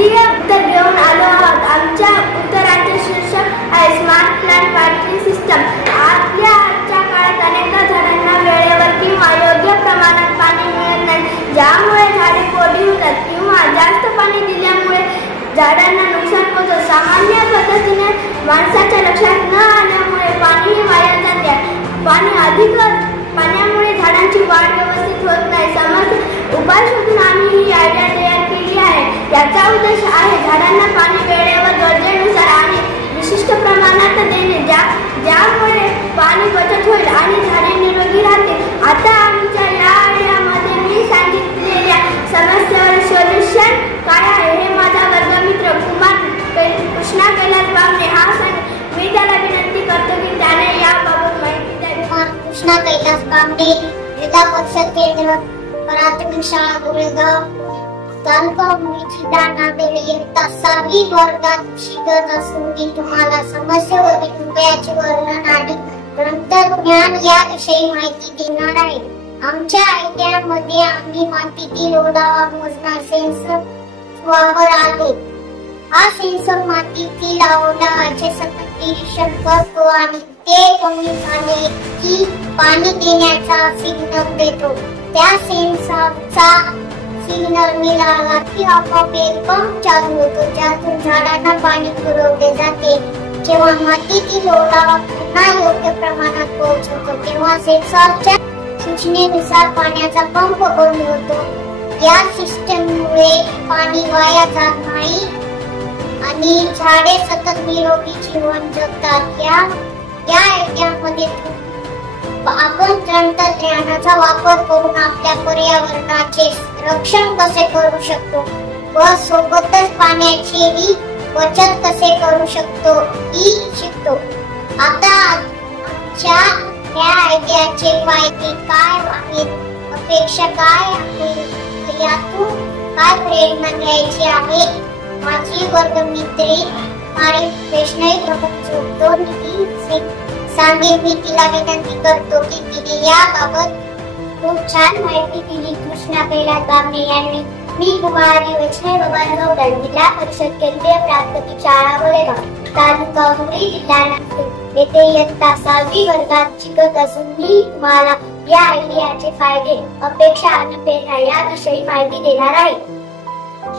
द्वितीय उत्तर घेऊन आलो आहोत। आमच्या उत्तराचे शीर्षक आहे स्मार्ट प्लांट वॉटरिंग सिस्टम। आपल्या आजच्या काळात अनेक झाडांना वेळेवर किंवा योग्य प्रमाणात पाणी मिळत नाही, ज्यामुळे झाडे कोरडी होतात किंवा जास्त पाणी दिल्यामुळे झाडांना नुकसान होतं। सामान्य पद्धतीने माणसाच्या लक्षात न आल्यामुळे पाणी वाया जाते। पाण्यामुळे झाडांची वाढ व्यवस्थित होत नाही। समस्या उपाय शोधून आम्ही ही आयडिया तयार केली आहे। याचा उद्देश आहे झाडांना पाणी वेळेवर गरजेनुसार आणि विशिष्ट प्रमाणात देणे, ज्यामुळे पाणी बचत होईल आणि झाडे निरोगी राहतील। आता आमच्या या आयडियामध्ये मी सांगितलेल्या समस्येवर सोल्युशन काय आहे हे माझा वर्गमित्र कृष्णा कैलास बामणे हा सांगेल। मी त्याला विनंती करतो की त्याने याबाबत माहिती द्यावी। कृष्णा कैलास बामणे, जिल्हा परिषद केंद्र प्राथमिक शाळा गोरेगाव, तालुका जिल्हा नांदेड, इयत्ता 6वी वर्गात शिकत असून मी तुम्हाला समस्येवरील उपायाचे वर्णन आणि तंत्रज्ञान याविषयी माहिती देणार आहे। आमच्या आयडियामध्ये आम्ही मातीतील ओलावा मोजणारा सेन्सर वापरला। हा सेन्सर मातीतील ओलावाचे सतत निरीक्षण करतो आणि ते कमी झाले की पाणी देण्याचा सिग्नल देतो। त्या सेन्सरचा सिग्नल मिळाला की आपोआप एक पंप चालू होतो, ज्यातून झाडांना पाणी पुरवले जाते। जेव्हा मातीतील ओलावा पुन्हा योग्य प्रमाणात पोहोचतो तेव्हा सेन्सरच्या सूचनेनुसार पाण्याचा पंप बंद होतो। या सिस्टममुळे पाणी वाया जात नाही आणि झाडे सतत निरोगी जीवन जगतात। या आयडियामध्ये आपण तंत्रज्ञानाचा वापर करून आपल्या पर्यावरणाचे रक्षण कसे करू शकतो व सोबतच पाण्याचीही बचत कसे करू शकतो ही शिकतो। आता आमच्या या आयडियाचे फायदे काय आहेत, अपेक्षा काय आहेत, यातून काय प्रेरणा घ्यायची आहे, माझी वर्गमित्री आणि वैष्णवी प्रमुख सांगेल। मी तिला विनंती करतो की तिने याबाबत खूप छान माहिती दिली। कृष्णा कैलास बामणे यांनी। मी कुमारी वैष्णवी बबन, जिल्हा परिषद केंद्रीय प्राथमिक शाळा गोरेगाव, तालुका उमरी, जिल्हा नांदेड येथे इयत्ता 6वी वर्गात शिकत असून मी तुम्हाला या आयडियाचे फायदे, अपेक्षा आणि प्रेरणा याविषयी माहिती देणार आहे।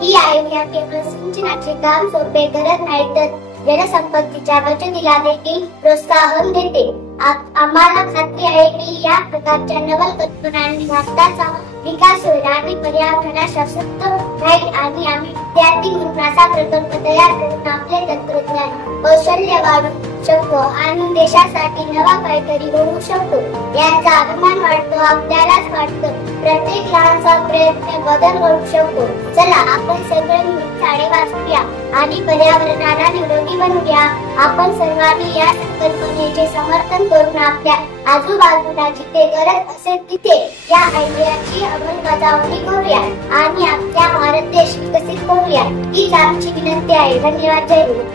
ही आयडिया केवळ सिंचनाचे काम सोपे करत नाही तर जलसंपत्तीच्या बचतीला देखील प्रोत्साहन देते। आम्हाला खात्री आहे की या प्रकारच्या नवकल्पनांनी भारताचा विकास होईल आणि पर्यावरणास सशक्त राहील आणि आम्ही विद्यार्थी म्हणून असा प्रकल्प तयार करून आपले तंत्रज्ञान कौशल्य वाढवू शकतो आणि देशासाठी नवा काहीतरी घडवू शकतो। याचा अभिमान वाटतो, आपल्यालाच वाटतं। प्रत्येक लहानसा प्रयत्न बदल घडवू शकतो। चला आपण सगळे मिळून झाडे वाचवूया आणि पर्यावरणाला निरोगी बनवूया। आपण सर्वांनी या संकल्पनेचे समर्थन करून आपल्या आजूबाजूला जिथे गरज असेल तिथे या आयडियाची अंमलबजावणी करूया आणि आपला भारत देश विकसित करूया हीच आमची विनंती आहे। धन्यवाद। जय हिंद।